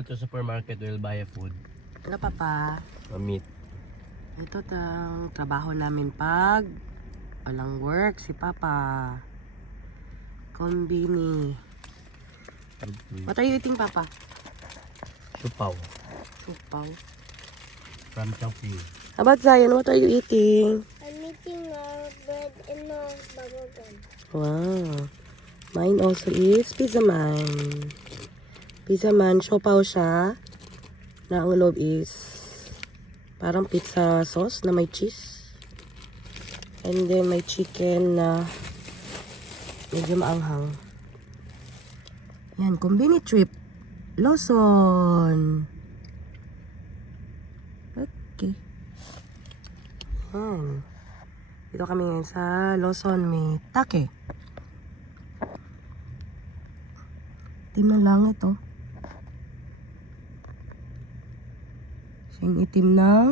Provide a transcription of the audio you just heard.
To supermarket, we'll buy a food. Ano papa? A meat. Ito ang trabaho namin pag walang work si papa. Kombini. What are you eating papa? Tupaw. Supaw. From Chowking. How about Zion? What are you eating? I'm eating bread and bubble gum. Wow. Mine also is Pizza Man. Pizza Man, siopaw siya. Na ang loob is parang pizza sauce na may cheese. And then may chicken na medyo maanghang. Yan, Kombini trip. Lawson. Okay. Dito kami ngayon sa Lawson, may take. Itim ng langit, oh. Siyang itim ng